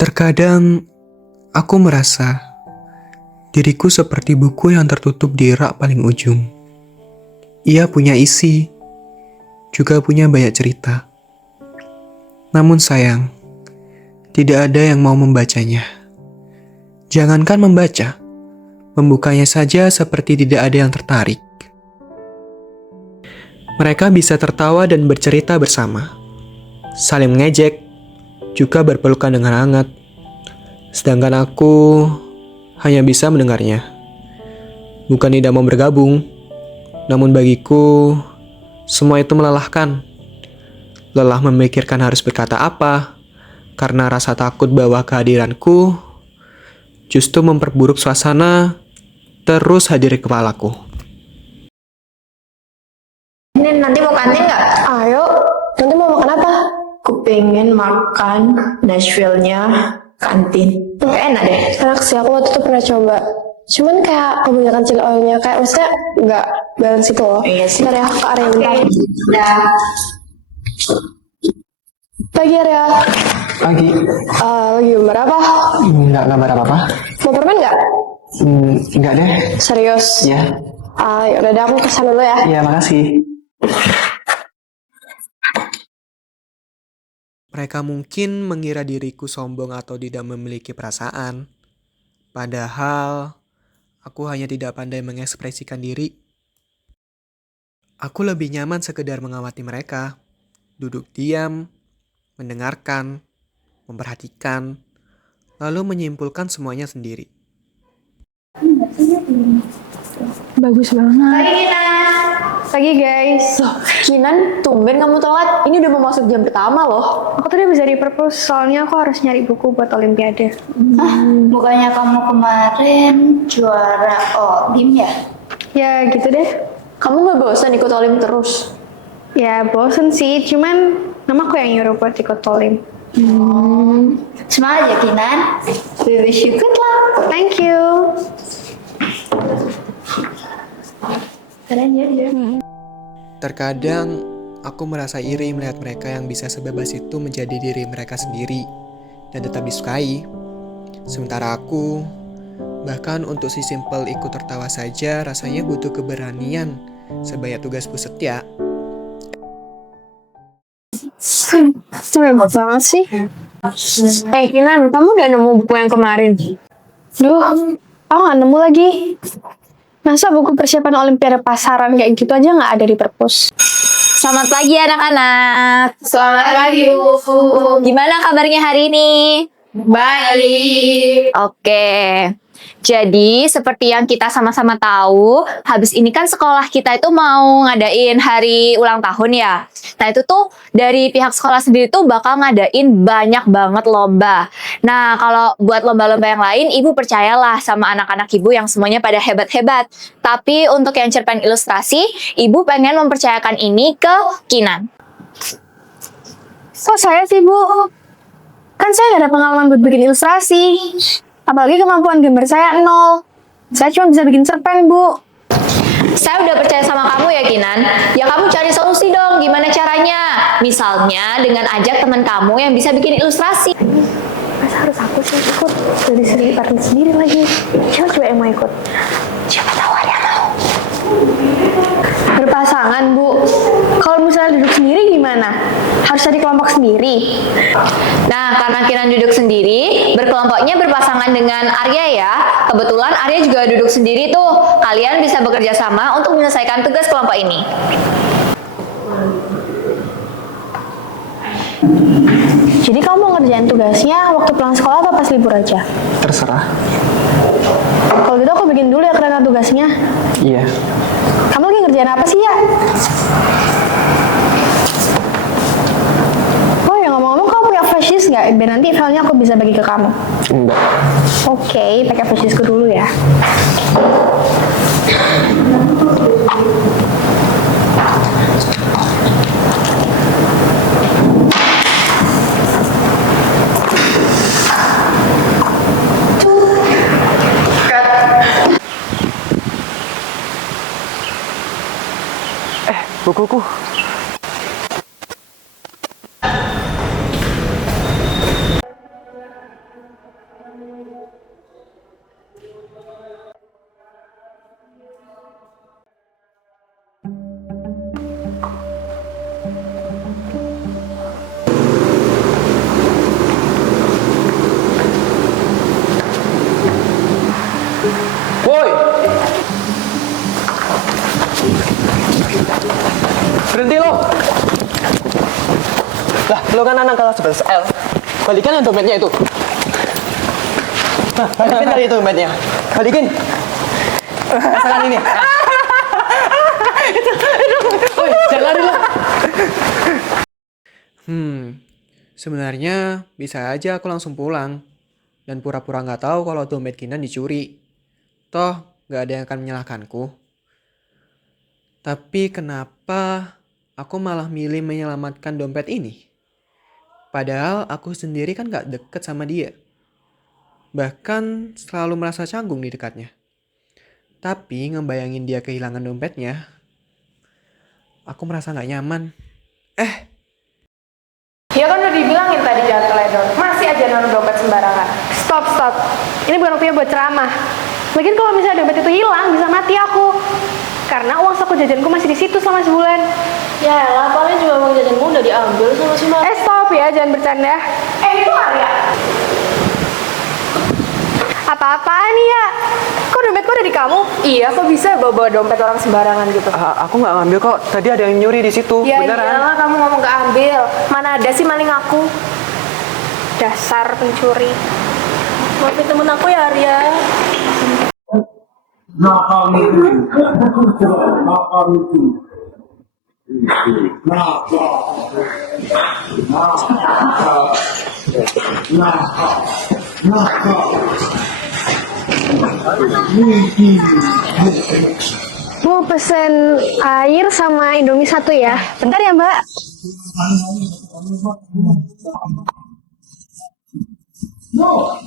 Terkadang aku merasa diriku seperti buku yang tertutup di rak paling ujung. Ia punya isi, juga punya banyak cerita. Namun sayang, tidak ada yang mau membacanya. Jangankan membaca, membukanya saja seperti tidak ada yang tertarik. Mereka bisa tertawa dan bercerita bersama, saling mengejek, juga berpelukan dengan hangat. Sedangkan aku hanya bisa mendengarnya. Bukan tidak mau bergabung, namun bagiku semua itu melelahkan. Lelah memikirkan harus berkata apa, karena rasa takut bahwa kehadiranku justru memperburuk suasana terus hadir di kepalaku. Ini nanti mau kantin nggak? Ayo, nanti mau makan apa? Aku pengen makan Nashville-nya kantin. Kayak enak deh. Enak sih, aku waktu itu pernah coba. Cuman kayak kebanyakan chili oilnya, kayak maksudnya nggak balance itu loh. Iya sih. Bentar ya, ke area bentar. Udah. Pagi Arya. Pagi, Lagi gambar apa? nggak gambar apa-apa? Mau permen nggak? Nggak deh. Serius? Ya, Yaudah deh, aku kesana dulu ya. ya makasih. Mereka mungkin mengira diriku sombong atau tidak memiliki perasaan. Padahal, aku hanya tidak pandai mengekspresikan diri. Aku lebih nyaman sekedar mengamati mereka. Duduk diam, mendengarkan, memperhatikan, lalu menyimpulkan semuanya sendiri. Bagus banget. Pagi Gina. Pagi guys. Loh, Kinan, tumben kamu telat. Ini udah mau masuk jam pertama loh. Aku tadi bisa di perpus, soalnya aku harus nyari buku buat olimpiade. Bukannya kamu kemarin juara Olim ya? Ya gitu deh. Kamu nggak bosan ikut olim terus? Ya bosen sih, cuman nama aku yang nyuruh buat ikut olim. Semangat ya Kinan. We wish you good luck. Thank you. Keren ya. Terkadang, aku merasa iri melihat mereka yang bisa sebebas itu menjadi diri mereka sendiri dan tetap disukai. Sementara aku, bahkan untuk si simpel ikut tertawa saja rasanya butuh keberanian sebanyak tugas setia. Capek banget sih. Kinan, kamu udah nemu buku yang kemarin? Duh, aku nggak nemu lagi. Masa buku persiapan olimpiade pasaran kayak gitu aja nggak ada di perpus? Selamat pagi anak-anak. Selamat pagi, Bu. Gimana kabarnya hari ini? Baik. Oke. Jadi, seperti yang kita sama-sama tahu, habis ini kan sekolah kita itu mau ngadain hari ulang tahun ya. Nah, itu tuh dari pihak sekolah sendiri tuh bakal ngadain banyak banget lomba. Nah, kalau buat lomba-lomba yang lain, Ibu percayalah sama anak-anak Ibu yang semuanya pada hebat-hebat. Tapi untuk yang cerpen ilustrasi, Ibu pengen mempercayakan ini ke Kinan. Kok saya sih, Bu? Kan saya nggak ada pengalaman buat bikin ilustrasi. Apalagi kemampuan gambar saya 0. Saya cuma bisa bikin cerpen, Bu. Saya udah percaya sama kamu ya, Kinan. Ya kamu cari solusi dong, gimana caranya? Misalnya dengan ajak teman kamu yang bisa bikin ilustrasi. Masa harus aku sih ikut? Jadi sendiri, partner sendiri lagi. Siapa coba yang mau ikut? Siapa tahu ada yang mau. Berpasangan, Bu. Kalau misalnya duduk sendiri gimana? Harus cari kelompok sendiri. Nah, karena Kinan duduk sendiri, berkelompoknya berpasangan dengan Arya ya. Kebetulan Arya juga duduk sendiri tuh. Kalian bisa bekerja sama untuk menyelesaikan tugas kelompok ini. Jadi kamu mau ngerjain tugasnya waktu pulang sekolah atau pas libur aja? Terserah. Kalau gitu aku bikin dulu ya kerangka tugasnya. Iya. Kamu lagi ngerjain apa sih ya? Oh ya, ngomong-ngomong kamu punya flash disk nggak? Biar nanti filenya aku bisa bagi ke kamu. Enggak. Oke, pakai flash diskku dulu ya. Bukuku. Woi! Berhenti lo! Lah, lo kan anak kelas 11 L. Balikan yang dompetnya itu. Nah, balikin tadi itu dompetnya. Balikin. Pasangan ini. Woi, jangan lari lo. Sebenarnya bisa aja aku langsung pulang. Dan pura-pura nggak tahu kalau dompet Kinan dicuri. Toh, nggak ada yang akan menyalahkanku. Tapi kenapa aku malah milih menyelamatkan dompet ini? Padahal aku sendiri kan gak deket sama dia. Bahkan selalu merasa canggung di dekatnya. Tapi ngebayangin dia kehilangan dompetnya, aku merasa gak nyaman. Ya kan udah dibilangin tadi jangan teledor. Masih aja naruh dompet sembarangan. Stop. Ini bukan waktunya buat ceramah. Lagian kalau misalnya dompet itu hilang, bisa mati aku. Karena uang saku jajanku masih di situ selama sebulan. Ya lah, paling juga uang jajanmu udah diambil sama si Mak. Stop ya, jangan bercanda. Itu Arya. Apa-apaan nih ya? Kok dompetku ada di kamu? Iya, kok bisa bawa dompet orang sembarangan gitu? Aku nggak ngambil kok. Tadi ada yang nyuri di situ. Ya Beneran. iyalah kamu ngomong gak ambil. Mana ada sih maling aku? Dasar pencuri. Maafin temen aku ya, Arya. Mau pesen air sama Indomie 1 ya? Bentar ya Mbak. Loh,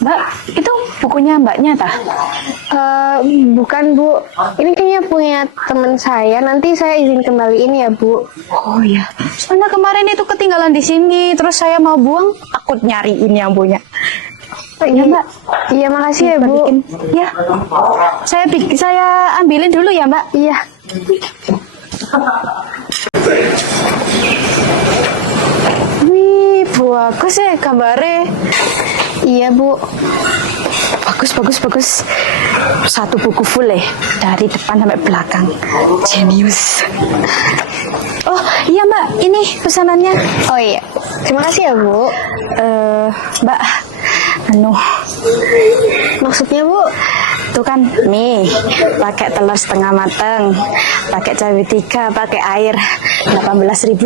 Mbak, itu bukunya Mbaknya tah? Bukan Bu, ini kayaknya punya teman saya. Nanti saya izin kembaliin ya Bu. Oh ya, soalnya kemarin itu ketinggalan di sini, terus saya mau buang, takut nyariin yang punya. Oh, iya Mbak. Iya makasih ya Bu. Balikin. Ya, saya ambilin dulu ya Mbak. Iya. Wih, bagus ya gambarnya. Iya Bu. Bagus. Satu buku full ya, dari depan sampai belakang. Genius. Oh iya Mbak, ini pesanannya. Oh iya. Terima kasih ya Bu. Mbak, Maksudnya Bu? itu kan mie, pakai telur setengah mateng, pakai cabai 3, pakai air 18.000.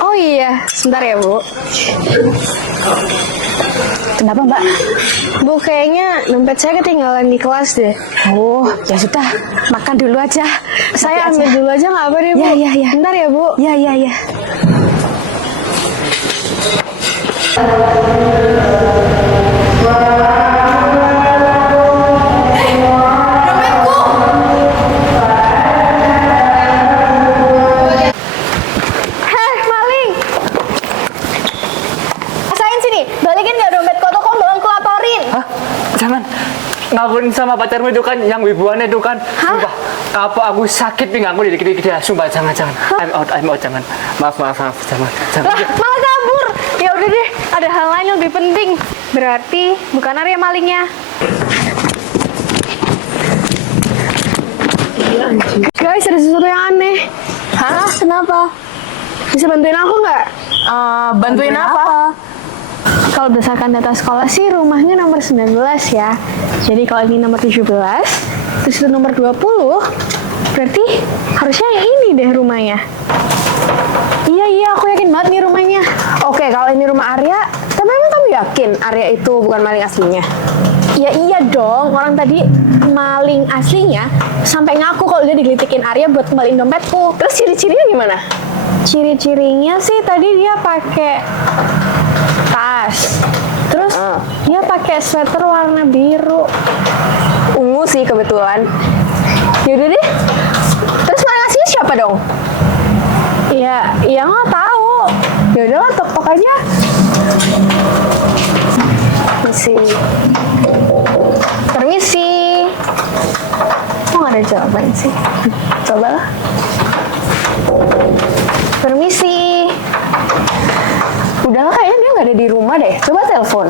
Oh iya, sebentar ya Bu. Kenapa Mbak? Bu kayaknya dompet saya ketinggalan di kelas deh. Oh ya sudah, makan dulu aja. Saya Nanti ambil aja. dulu aja nggak apa deh Bu? Ya. Bentar ya Bu. Ya. Heh, maling! Asain sini, balikin nggak dompetku atau kamu bakal kelaporin. Hah? Jangan ngakuin sama pacarmu itu kan, yang wibuannya itu kan. Sumpah, apa aku sakit pinggangku dikit-dikit ya. Sumpah, jangan. I'm out, jangan. Maaf, jangan. Lah, malah kabur. Ya udah deh, ada hal lain yang lebih penting. Berarti bukan Arya malingnya. Guys, ada sesuatu yang aneh. Hah? Kenapa? Bisa bantuin aku nggak? Bantuin apa? Kalau berdasarkan data sekolah sih rumahnya nomor 19 ya. Jadi kalau ini nomor 17, terus itu nomor 20, berarti harusnya yang ini deh rumahnya. Iya, aku yakin banget nih rumahnya. Oke, kalau ini rumah Arya, tapi emang kamu yakin Arya itu bukan maling aslinya? Ya iya dong, orang tadi maling aslinya sampai ngaku kalau dia digelitikin Arya buat kembaliin dompetku. Terus ciri-cirinya gimana? Ciri-cirinya sih tadi dia pakai tas, terus dia pakai sweater warna biru. Ungu sih kebetulan. Yaudah deh. Terus maling aslinya siapa dong? Ya nggak tahu. Ya udahlah, tok-tok aja. Permisi. Kok nggak ada jawaban sih. Coba lah. Permisi. Udahlah, kayaknya dia nggak ada di rumah deh. Coba telepon.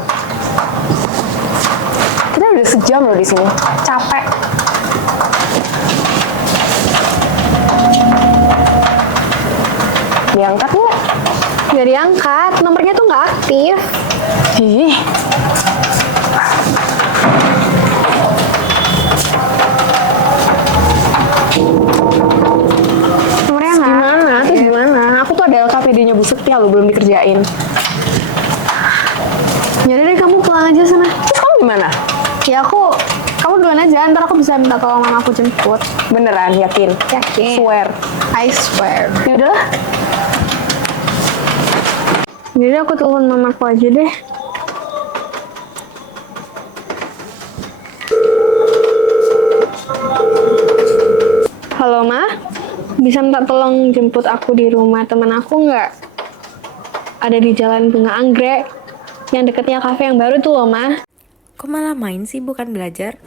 Kita udah sejam loh di sini. Capek. Diangkat nggak? Gak diangkat, nomornya tuh nggak aktif. Ih, Nomornya nggak. gimana? Terus gimana? Aku tuh ada LKPD-nya Bu Setia loh, belum dikerjain. Jadi deh kamu pulang aja sana. Terus kamu gimana? Ya kamu duluan aja, ntar aku bisa minta tolong mama aku jemput. Beneran, yakin? Yakin. Swear. I swear. Ya udahlah. Jadi aku telepon mamaku aja deh. Halo Ma, bisa minta tolong jemput aku di rumah teman aku nggak? Ada di Jalan Bunga Anggrek, yang deketnya kafe yang baru tuh loh Ma. Kok malah main sih bukan belajar?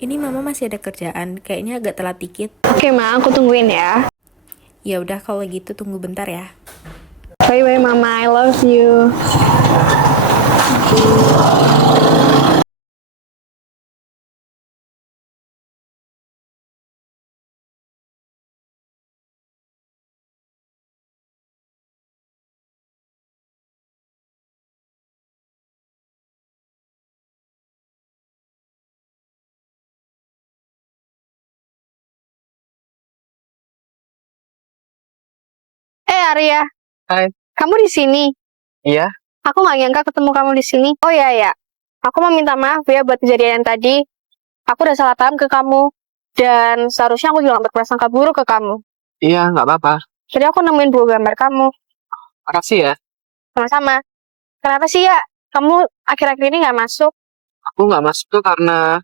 Ini mama masih ada kerjaan, kayaknya agak telat dikit. Oke Ma, aku tungguin ya. Ya udah kalau gitu tunggu bentar ya. Bye bye Mama, I love you. Arya. Hai. Kamu di sini? Iya. Aku nggak nyangka ketemu kamu di sini. Oh iya ya. Aku mau minta maaf ya buat kejadian tadi. Aku udah salah paham ke kamu. Dan seharusnya aku juga nggak berprasangka buruk ke kamu. Iya, nggak apa-apa. Jadi aku nemuin buku gambar kamu. Makasih ya. Sama-sama. Kenapa sih ya? Kamu akhir-akhir ini nggak masuk? Aku nggak masuk tuh karena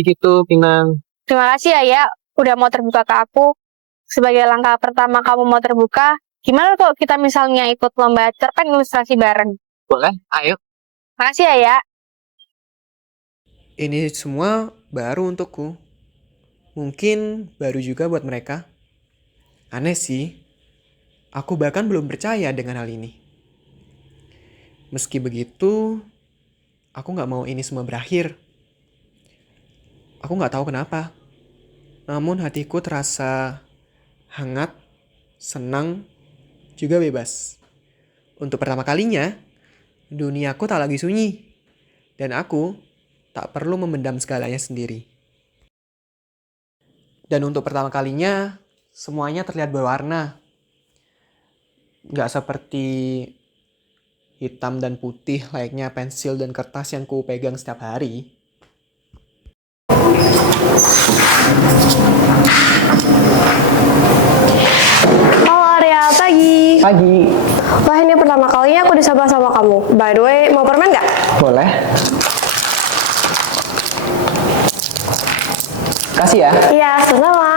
gitu, Pinang. Terima kasih ya, udah mau terbuka ke aku. Sebagai langkah pertama kamu mau terbuka, gimana kalau kita misalnya ikut lomba cerpen ilustrasi bareng? Boleh? Ayo. Makasih ya. Ini semua baru untukku. Mungkin baru juga buat mereka. Aneh sih. Aku bahkan belum percaya dengan hal ini. Meski begitu, aku nggak mau ini semua berakhir. Aku nggak tahu kenapa. Namun hatiku terasa hangat, senang, juga bebas. Untuk pertama kalinya, duniaku tak lagi sunyi. Dan aku tak perlu memendam segalanya sendiri. Dan untuk pertama kalinya, semuanya terlihat berwarna. Nggak seperti hitam dan putih layaknya pensil dan kertas yang ku pegang setiap hari. Halo Arya, pagi. Pagi. Wah, ini pertama kalinya aku disapa sama kamu. By the way, mau permen nggak? Boleh. Kasih ya. Iya, sama-sama.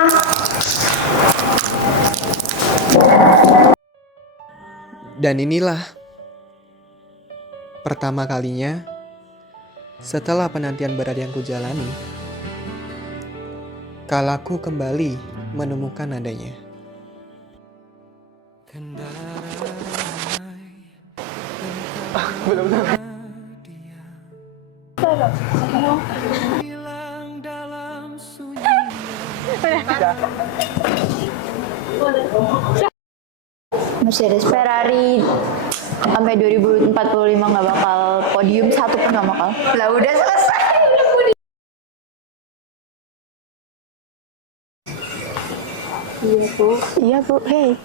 Dan inilah pertama kalinya setelah penantian berat yang kujalani, kalaku kembali menemukan nadanya. Mercedes Ferrari sampai 2045 nggak bakal podium satu pun nggak bakal. Lah udah selesai. Iya Bu, hey.